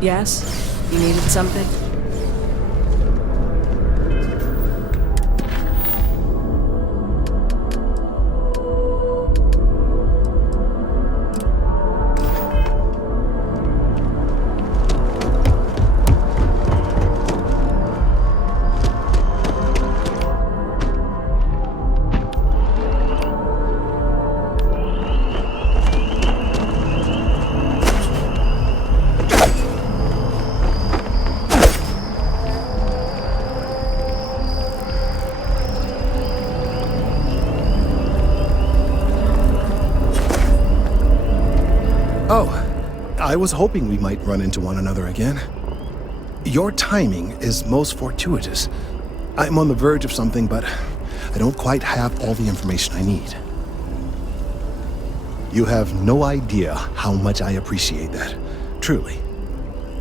Yes? You needed something? Oh, I was hoping we might run into one another again. Your timing is most fortuitous. I'm on the verge of something, but I don't quite have all the information I need. You have no idea how much I appreciate that. Truly.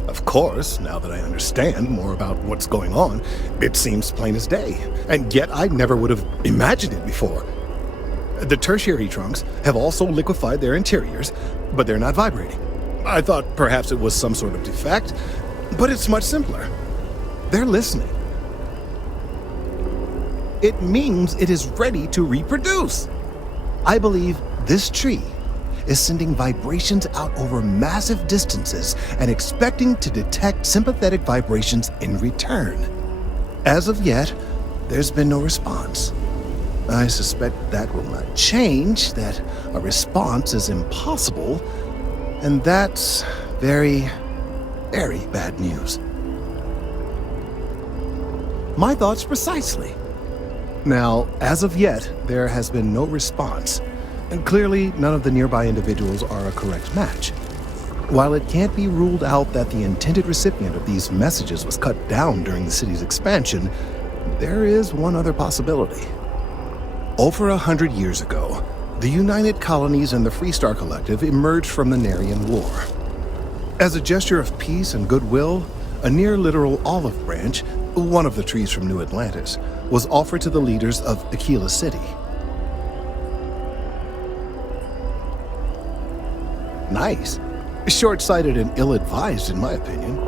Of course, now that I understand more about what's going on, it seems plain as day. And yet I never would have imagined it before. The tertiary trunks have also liquefied their interiors, but they're not vibrating. I thought perhaps it was some sort of defect, but it's much simpler. They're listening. It means it is ready to reproduce. I believe this tree is sending vibrations out over massive distances and expecting to detect sympathetic vibrations in return. As of yet, there's been no response. I suspect that will not change, that a response is impossible, and that's very, very bad news. My thoughts precisely. Now, as of yet, there has been no response, and clearly none of the nearby individuals are a correct match. While it can't be ruled out that the intended recipient of these messages was cut down during the city's expansion, there is one other possibility. Over 100 years ago, the United Colonies and the Freestar Collective emerged from the Narian War. As a gesture of peace and goodwill, a near-literal olive branch, one of the trees from New Atlantis, was offered to the leaders of Aquila City. Nice. Short-sighted and ill-advised, in my opinion.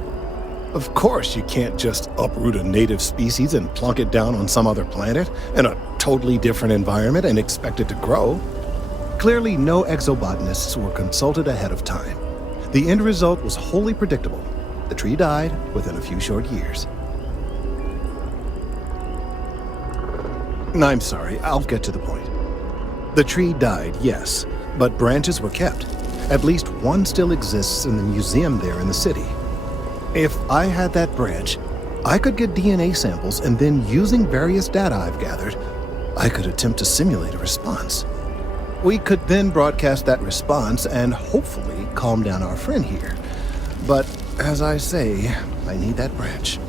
Of course, you can't just uproot a native species and plunk it down on some other planet in a totally different environment and expect it to grow. Clearly, no exobotanists were consulted ahead of time. The end result was wholly predictable. The tree died within a few short years. I'm sorry, I'll get to the point. The tree died, yes, but branches were kept. At least one still exists in the museum there in the city. If I had that branch, I could get DNA samples, and then using various data I've gathered, I could attempt to simulate a response. We could then broadcast that response and hopefully calm down our friend here. But as I say, I need that branch.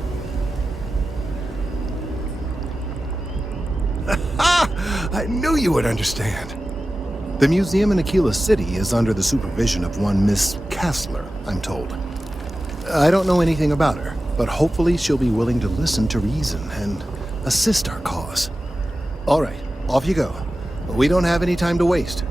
I knew you would understand. The museum in Aquila City is under the supervision of one Miss Kassler, I'm told. I don't know anything about her, but hopefully she'll be willing to listen to reason and assist our cause. All right, off you go. We don't have any time to waste.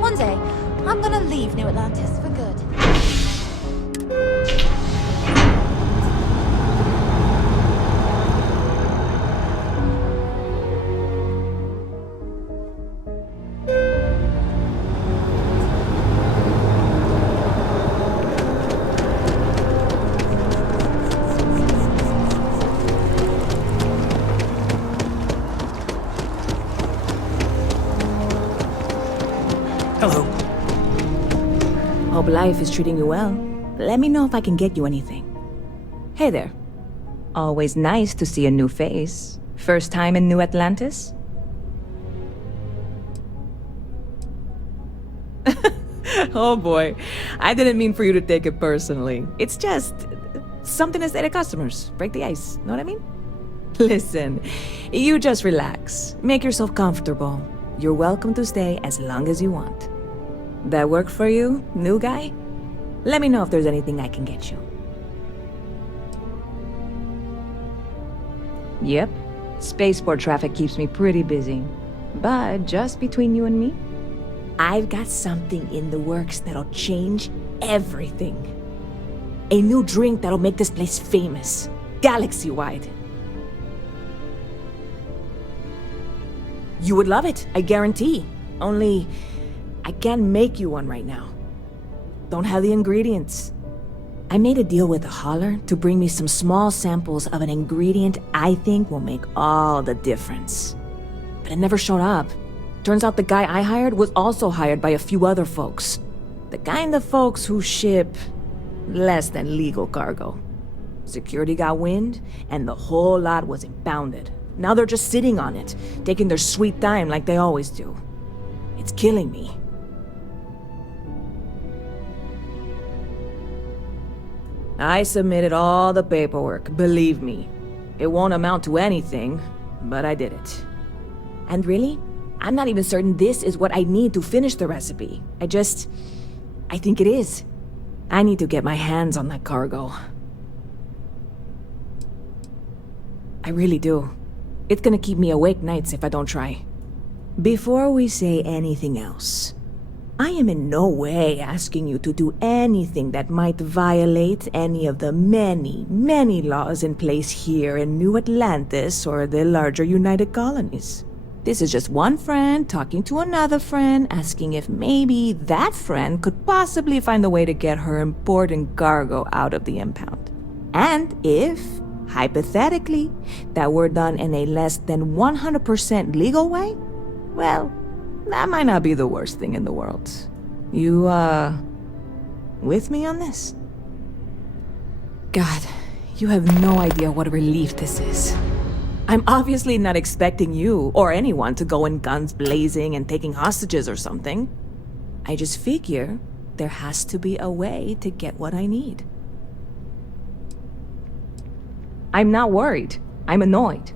One day, I'm gonna leave New Atlantis for good. Hello. Hope life is treating you well. Let me know if I can get you anything. Hey there. Always nice to see a new face. First time in New Atlantis? Oh boy. I didn't mean for you to take it personally. It's just something to say to customers. Break the ice. Know what I mean? Listen, you just relax. Make yourself comfortable. You're welcome to stay as long as you want. That work for you, new guy? Let me know if there's anything I can get you. Yep. Spaceport traffic keeps me pretty busy. But just between you and me, I've got something in the works that'll change everything. A new drink that'll make this place famous, galaxy-wide. You would love it, I guarantee. Only, I can't make you one right now. Don't have the ingredients. I made a deal with a hauler to bring me some small samples of an ingredient I think will make all the difference. But it never showed up. Turns out the guy I hired was also hired by a few other folks. The kind of folks who ship less than legal cargo. Security got wind, and the whole lot was impounded. Now they're just sitting on it, taking their sweet time like they always do. It's killing me. I submitted all the paperwork, believe me. It won't amount to anything, but I did it. And really, I'm not even certain this is what I need to finish the recipe. I think it is. I need to get my hands on that cargo. I really do. It's gonna keep me awake nights if I don't try. Before we say anything else, I am in no way asking you to do anything that might violate any of the many, many laws in place here in New Atlantis or the larger United Colonies. This is just one friend talking to another friend, asking if maybe that friend could possibly find a way to get her important cargo out of the impound. And if, hypothetically, that were done in a less than 100% legal way, well, that might not be the worst thing in the world. You, with me on this? God, you have no idea what a relief this is. I'm obviously not expecting you or anyone to go in guns blazing and taking hostages or something. I just figure there has to be a way to get what I need. I'm not worried. I'm annoyed.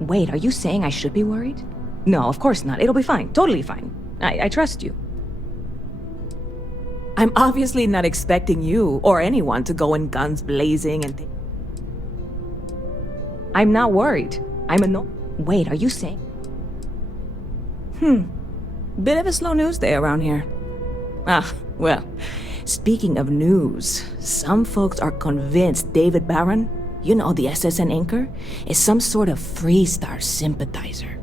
Wait, are you saying I should be worried? No, of course not. It'll be fine. Totally fine. I trust you. I'm obviously not expecting you or anyone to go in guns blazing and I'm not worried. I'm annoyed. Wait, are you saying? Bit of a slow news day around here. Ah, well, speaking of news, some folks are convinced David Barron, you know, the SSN anchor, is some sort of Freestar sympathizer.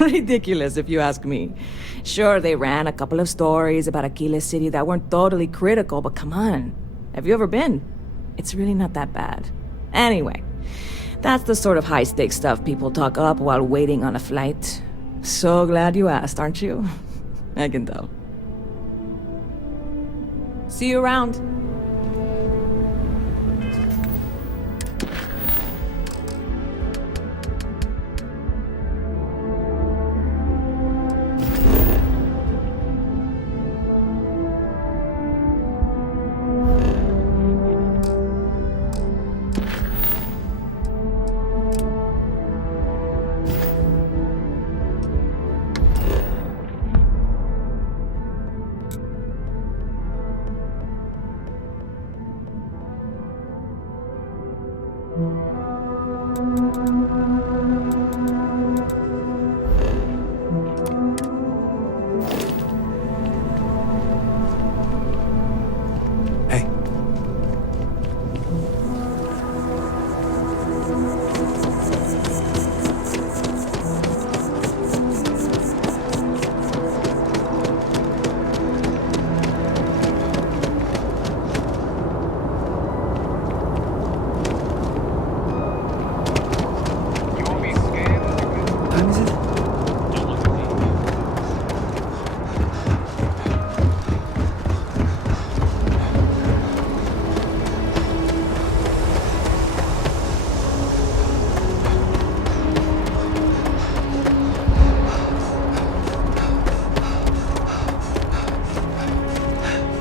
Ridiculous, if you ask me. Sure, they ran a couple of stories about Aquila City that weren't totally critical, but come on. Have you ever been? It's really not that bad. Anyway, that's the sort of high-stakes stuff people talk up while waiting on a flight. So glad you asked, aren't you? I can tell. See you around.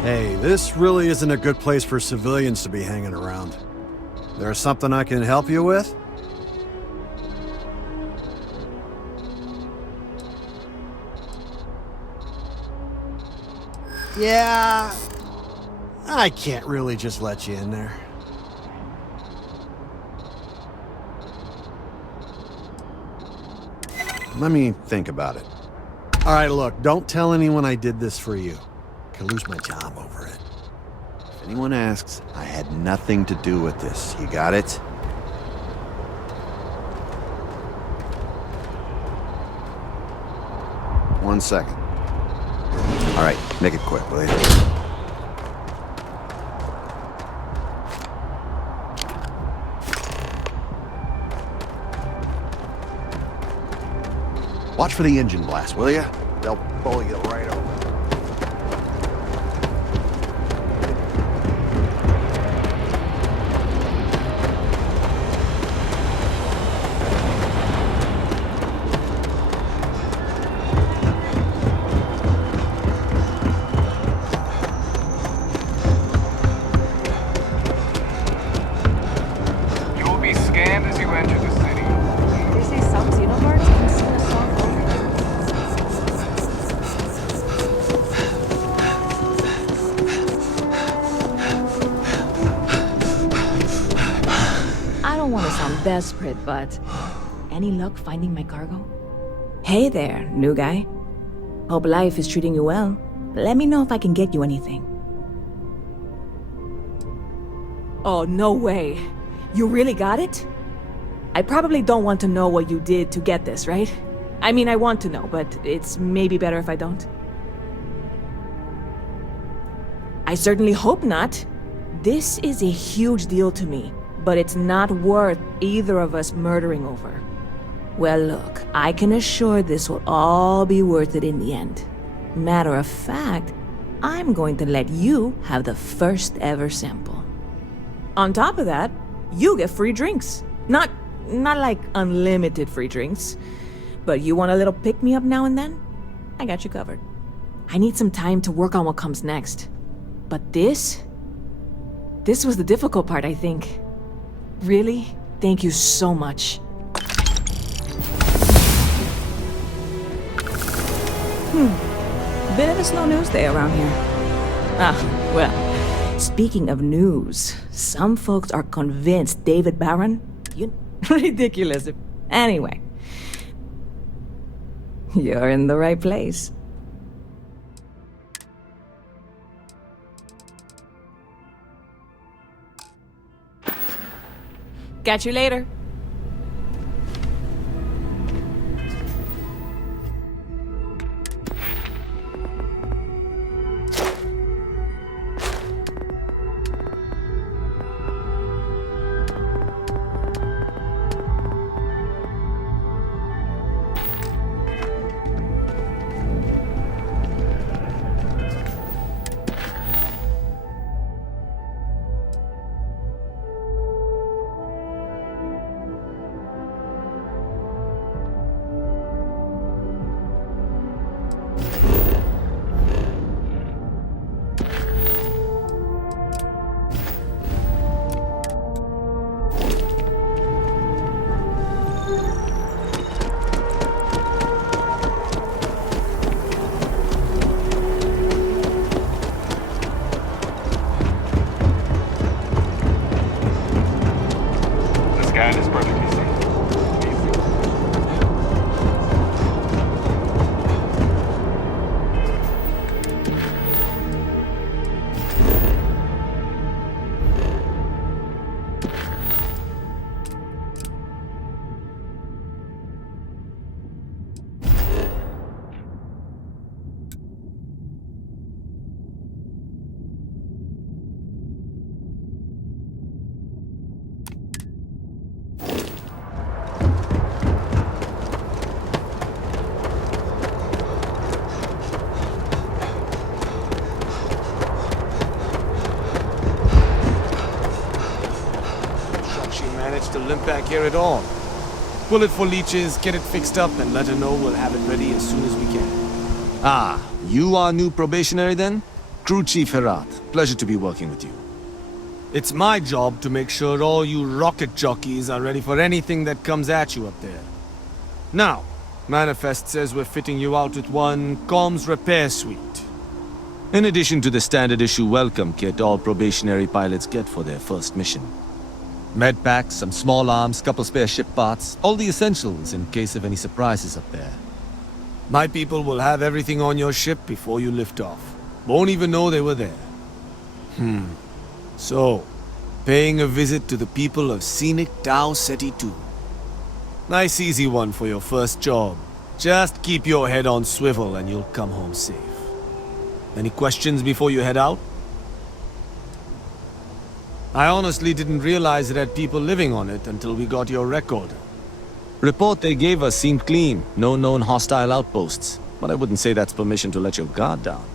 Hey, this really isn't a good place for civilians to be hanging around. There's something I can help you with? Yeah, I can't really just let you in there. Let me think about it. All right, look, don't tell anyone I did this for you. I could lose my job over it. If anyone asks, I had nothing to do with this. You got it? One second. All right, make it quick, will you? Watch for the engine blast, will you? They'll pull you right over. You will be scanned as you enter the city. They say some xenomorphs can sing a song I don't want to sound desperate, but any luck finding my cargo? Hey there, new guy. Hope life is treating you well. Let me know if I can get you anything. Oh, no way. You really got it? I probably don't want to know what you did to get this, right? I mean, I want to know, but it's maybe better if I don't. I certainly hope not. This is a huge deal to me, but it's not worth either of us murdering over. Well, look, I can assure this will all be worth it in the end. Matter of fact, I'm going to let you have the first ever sample. On top of that, you get free drinks. Not like unlimited free drinks, but you want a little pick-me-up now and then? I got you covered. I need some time to work on what comes next. But this was the difficult part, I think. Really? Thank you so much. Bit of a slow news day around here. Ah, well, speaking of news, some folks are convinced David Barron... Ridiculous. Anyway, you're in the right place. Catch you later. The scan is perfectly safe. She managed to limp back here at all. Bullet for leeches, get it fixed up, and let her know we'll have it ready as soon as we can. Ah, you are new probationary then? Crew Chief Herat, pleasure to be working with you. It's my job to make sure all you rocket jockeys are ready for anything that comes at you up there. Now, Manifest says we're fitting you out with one comms repair suite. In addition to the standard issue welcome kit all probationary pilots get for their first mission. Med packs, some small arms, couple spare ship parts, all the essentials in case of any surprises up there. My people will have everything on your ship before you lift off. Won't even know they were there. So, paying a visit to the people of scenic Tau Ceti 2. Nice easy one for your first job. Just keep your head on swivel and you'll come home safe. Any questions before you head out? I honestly didn't realize it had people living on it until we got your record. Report they gave us seemed clean, no known hostile outposts, but I wouldn't say that's permission to let your guard down.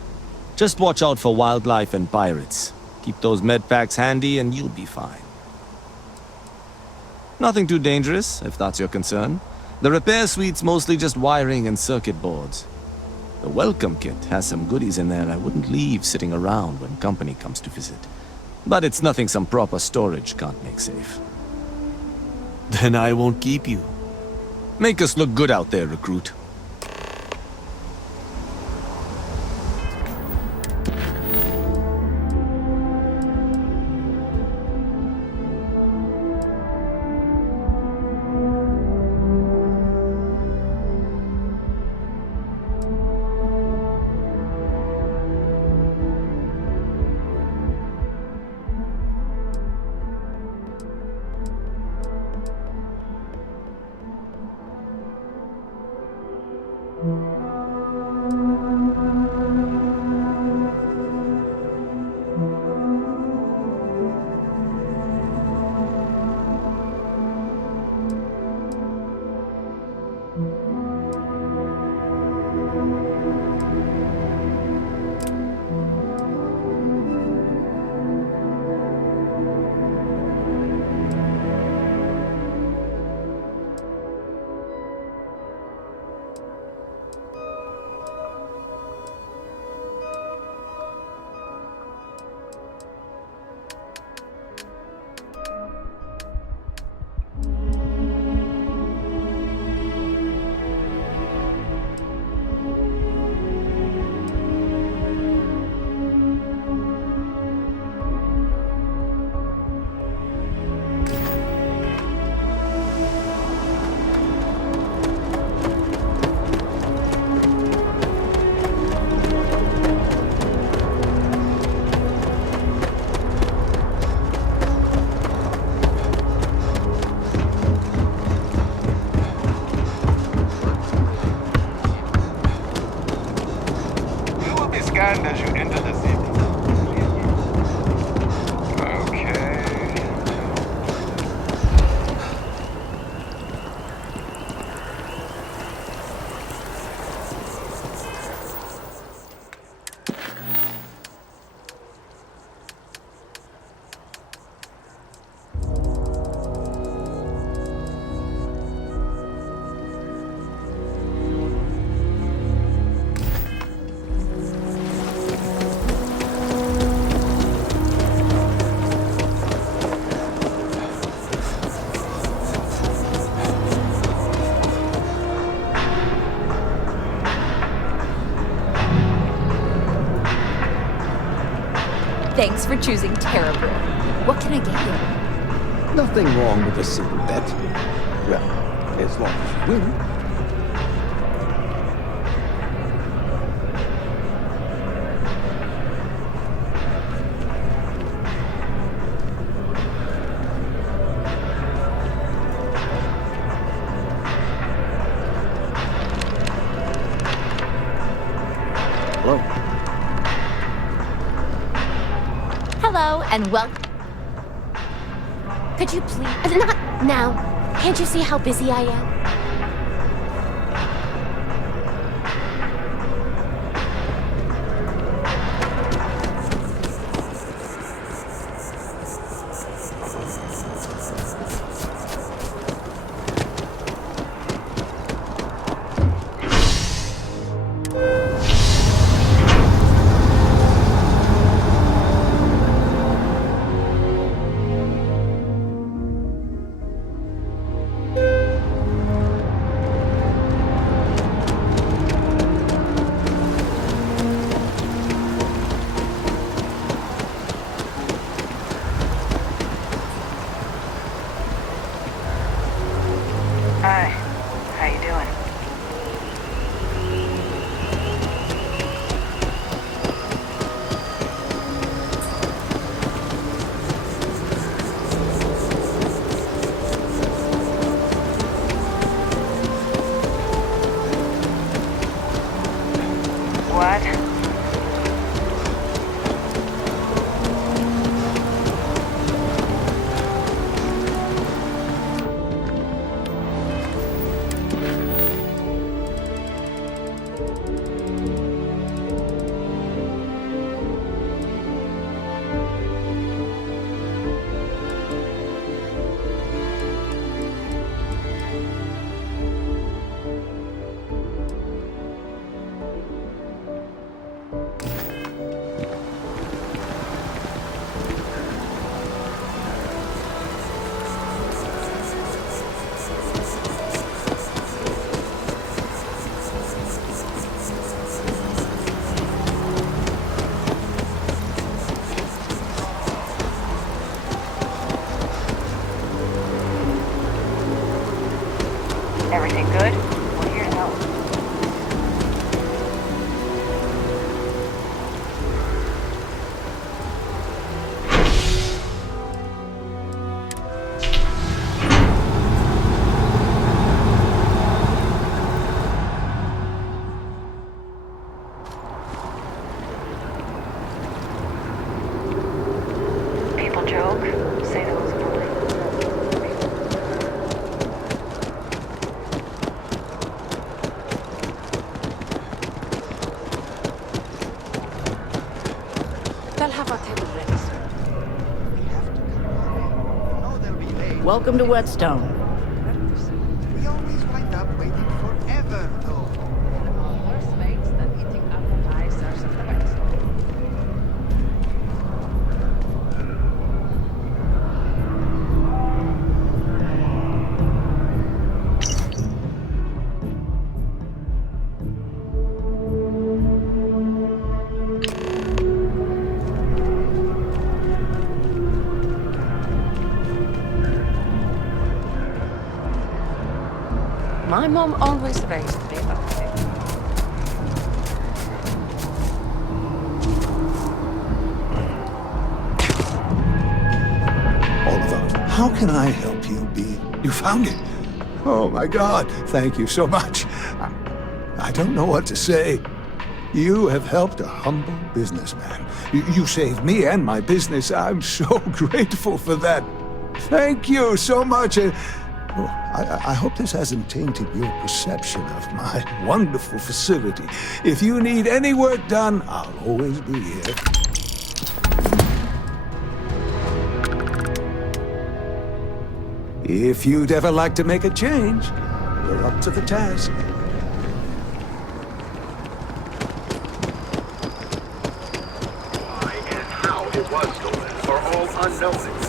Just watch out for wildlife and pirates. Keep those med packs handy and you'll be fine. Nothing too dangerous, if that's your concern. The repair suite's mostly just wiring and circuit boards. The welcome kit has some goodies in there I wouldn't leave sitting around when company comes to visit. But it's nothing some proper storage can't make safe. Then I won't keep you. Make us look good out there, recruit. Scanned as you enter the city. Okay. Thanks for choosing terrible. What can I get you? Nothing wrong with a single bet. Well, as long as you win. Hello. Hello, and welcome. Could you please... Not now. Can't you see how busy I am? They'll have our table ready, sir. Welcome to Whetstone. We always wind up waiting forever, though. Worse fates than eating appetizers at the rest. My mom always raised me about it. Oliver, how can I help you, B? You found it? Oh, my God. Thank you so much. I don't know what to say. You have helped a humble businessman. You saved me and my business. I'm so grateful for that. Thank you so much. I hope this hasn't tainted your perception of my wonderful facility. If you need any work done, I'll always be here. If you'd ever like to make a change, you're up to the task. Why and how it was stolen are all unknown.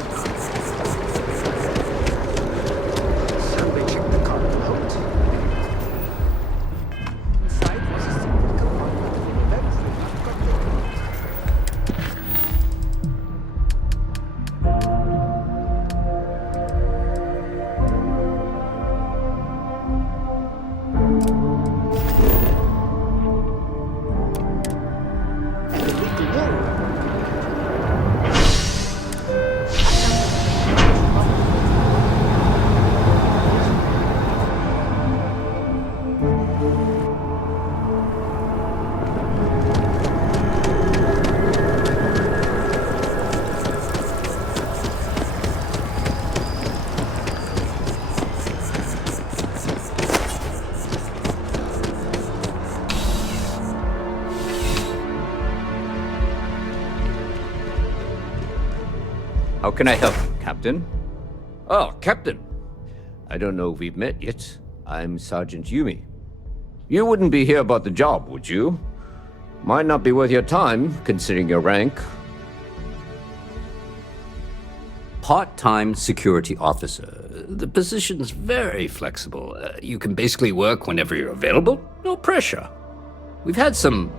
Salvaging the cargo hold. Inside was a secret compartment of immensely large control. How can I help you, Captain? Oh, Captain. I don't know if we've met yet. I'm Sergeant Yumi. You wouldn't be here about the job, would you? Might not be worth your time, considering your rank. Part-time security officer. The position's very flexible. You can basically work whenever you're available. No pressure. We've had some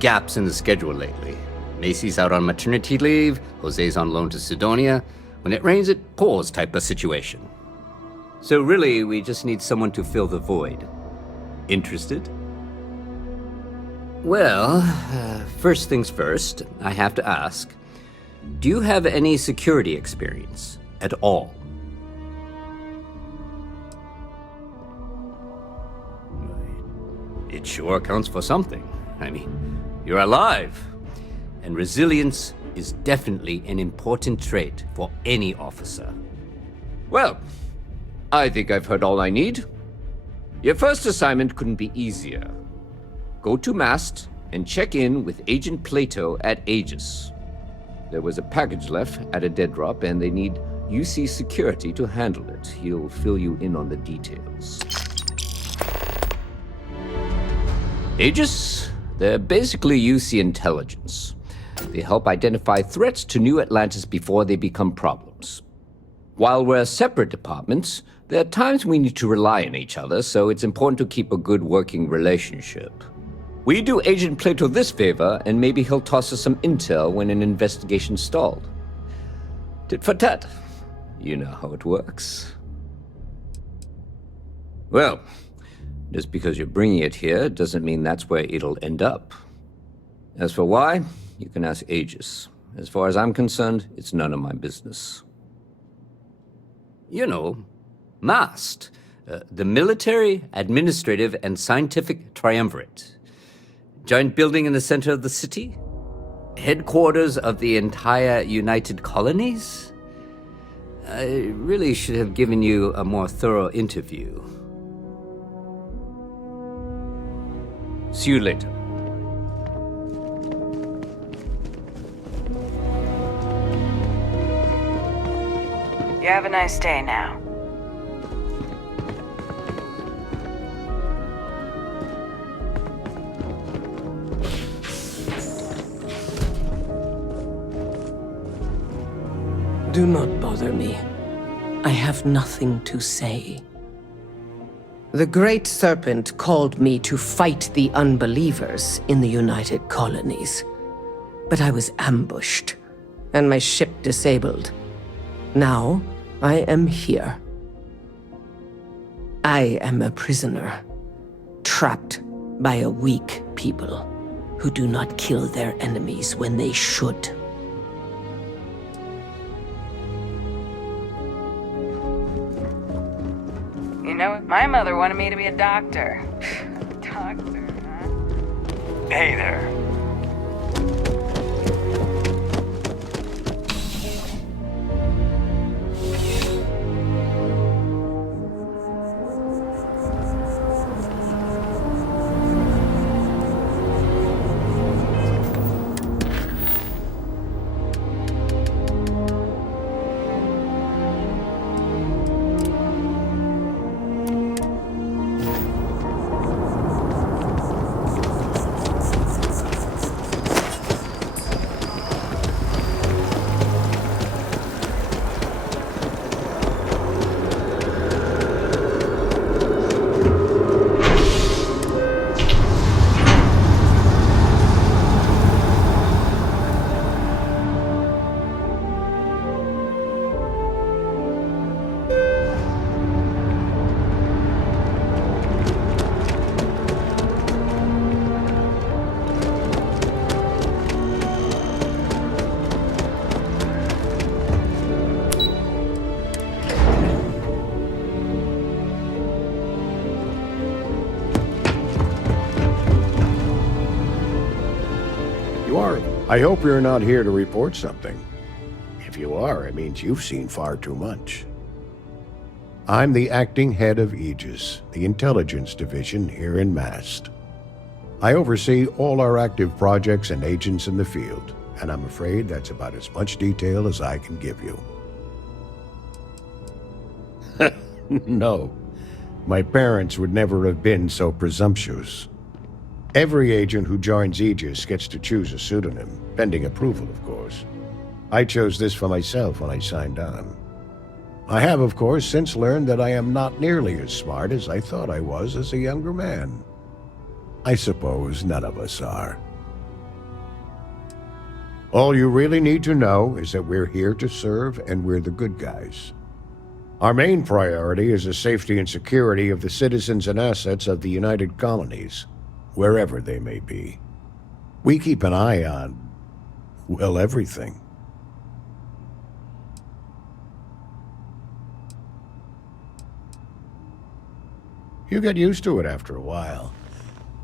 gaps in the schedule lately. Macy's out on maternity leave, Jose's on loan to Sidonia. When it rains, it pours type of situation. So really, we just need someone to fill the void. Interested? Well, first things first, I have to ask, do you have any security experience at all? It sure counts for something. I mean, you're alive. And resilience is definitely an important trait for any officer. Well, I think I've heard all I need. Your first assignment couldn't be easier. Go to Mast and check in with Agent Plato at Aegis. There was a package left at a dead drop, and they need UC security to handle it. He'll fill you in on the details. Aegis? They're basically UC intelligence. They help identify threats to New Atlantis before they become problems. While we're separate departments, there are times we need to rely on each other, so it's important to keep a good working relationship. We do Agent Plato this favor, and maybe he'll toss us some intel when an investigation's stalled. Tit for tat. You know how it works. Well, just because you're bringing it here doesn't mean that's where it'll end up. As for why, you can ask Aegis. As far as I'm concerned, it's none of my business. You know, MAST, the Military, Administrative, and Scientific Triumvirate. Giant building in the center of the city? Headquarters of the entire United Colonies? I really should have given you a more thorough interview. See you later. You have a nice day now. Do not bother me. I have nothing to say. The Great Serpent called me to fight the unbelievers in the United Colonies. But I was ambushed, and my ship disabled. Now, I am here. I am a prisoner, trapped by a weak people who do not kill their enemies when they should. You know, my mother wanted me to be a doctor. Doctor, huh? Hey there. I hope you're not here to report something. If you are, it means you've seen far too much. I'm the acting head of Aegis, the intelligence division here in Mast. I oversee all our active projects and agents in the field, and I'm afraid that's about as much detail as I can give you. No, my parents would never have been so presumptuous. Every agent who joins Aegis gets to choose a pseudonym, pending approval, of course. I chose this for myself when I signed on. I have, of course, since learned that I am not nearly as smart as I thought I was as a younger man. I suppose none of us are. All you really need to know is that we're here to serve and we're the good guys. Our main priority is the safety and security of the citizens and assets of the United Colonies, wherever they may be. We keep an eye on, well, everything. You get used to it after a while,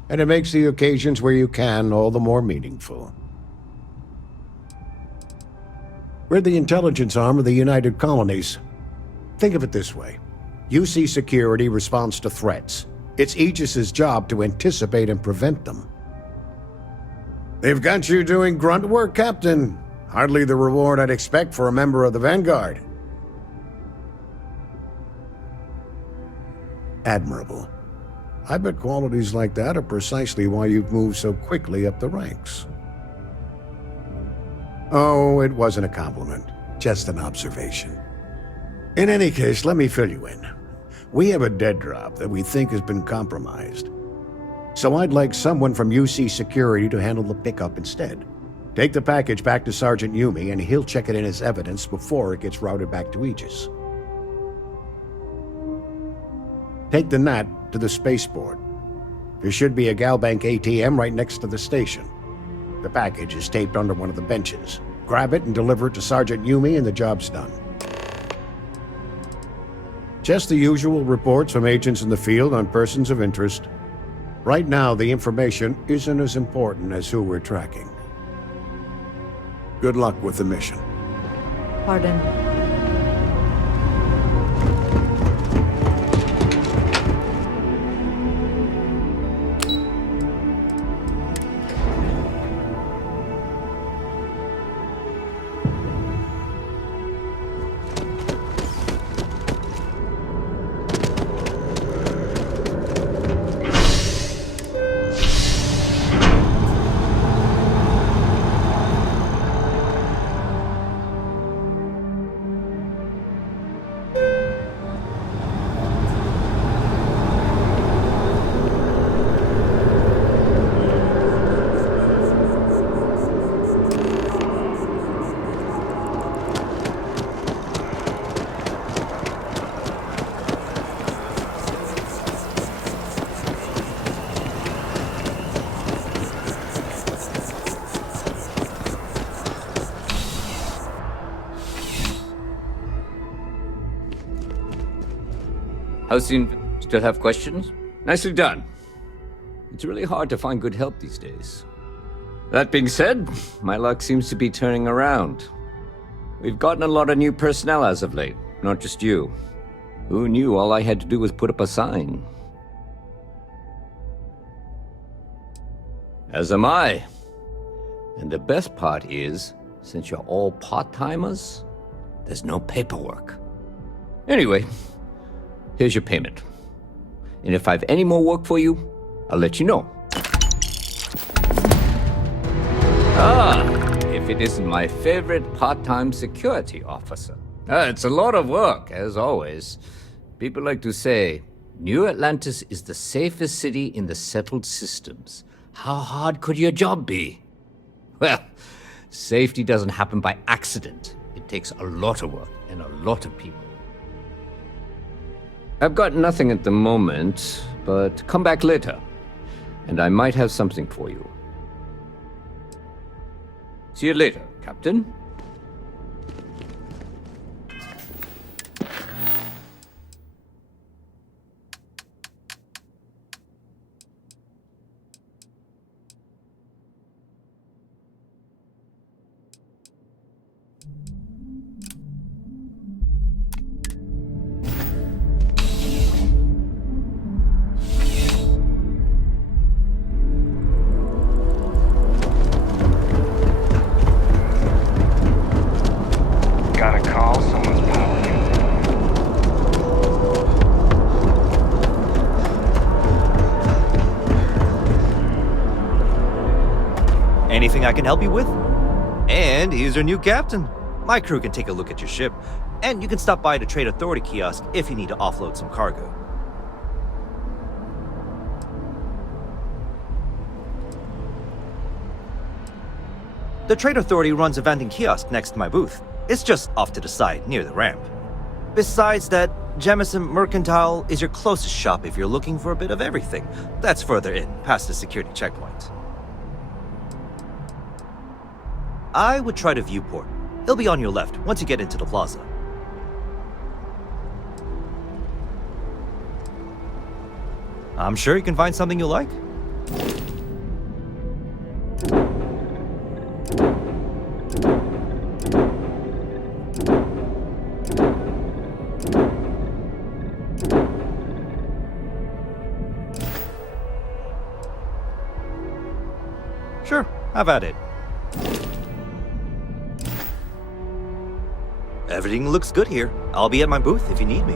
and it makes the occasions where you can all the more meaningful. We're the intelligence arm of the United Colonies. Think of it this way. UC Security responds to threats. It's Aegis's job to anticipate and prevent them. They've got you doing grunt work, Captain. Hardly the reward I'd expect for a member of the Vanguard. Admirable. I bet qualities like that are precisely why you've moved so quickly up the ranks. Oh, it wasn't a compliment, just an observation. In any case, let me fill you in. We have a dead drop that we think has been compromised. So I'd like someone from UC Security to handle the pickup instead. Take the package back to Sergeant Yumi and he'll check it in as evidence before it gets routed back to Aegis. Take the NAT to the spaceport. There should be a Galbank ATM right next to the station. The package is taped under one of the benches. Grab it and deliver it to Sergeant Yumi and the job's done. Just the usual reports from agents in the field on persons of interest. Right now, the information isn't as important as who we're tracking. Good luck with the mission. Pardon. How's the Still have questions? Nicely done. It's really hard to find good help these days. That being said, my luck seems to be turning around. We've gotten a lot of new personnel as of late, not just you. Who knew all I had to do was put up a sign? As am I. And the best part is, since you're all part-timers, there's no paperwork. Anyway, here's your payment. And if I have any more work for you, I'll let you know. If it isn't my favorite part-time security officer. It's a lot of work, as always. People like to say, New Atlantis is the safest city in the settled systems. How hard could your job be? Well, safety doesn't happen by accident. It takes a lot of work and a lot of people. I've got nothing at the moment, but come back later, and I might have something for you. See you later, Captain. Got a call, someone's power contained. Anything I can help you with? And he's your new captain. My crew can take a look at your ship, and you can stop by the Trade Authority kiosk if you need to offload some cargo. The Trade Authority runs a vending kiosk next to my booth. It's just off to the side, near the ramp. Besides that, Jemison Mercantile is your closest shop if you're looking for a bit of everything. That's further in, past the security checkpoint. I would try the viewport. It'll be on your left once you get into the plaza. I'm sure you can find something you like. Sure, have at it. Everything looks good here. I'll be at my booth if you need me.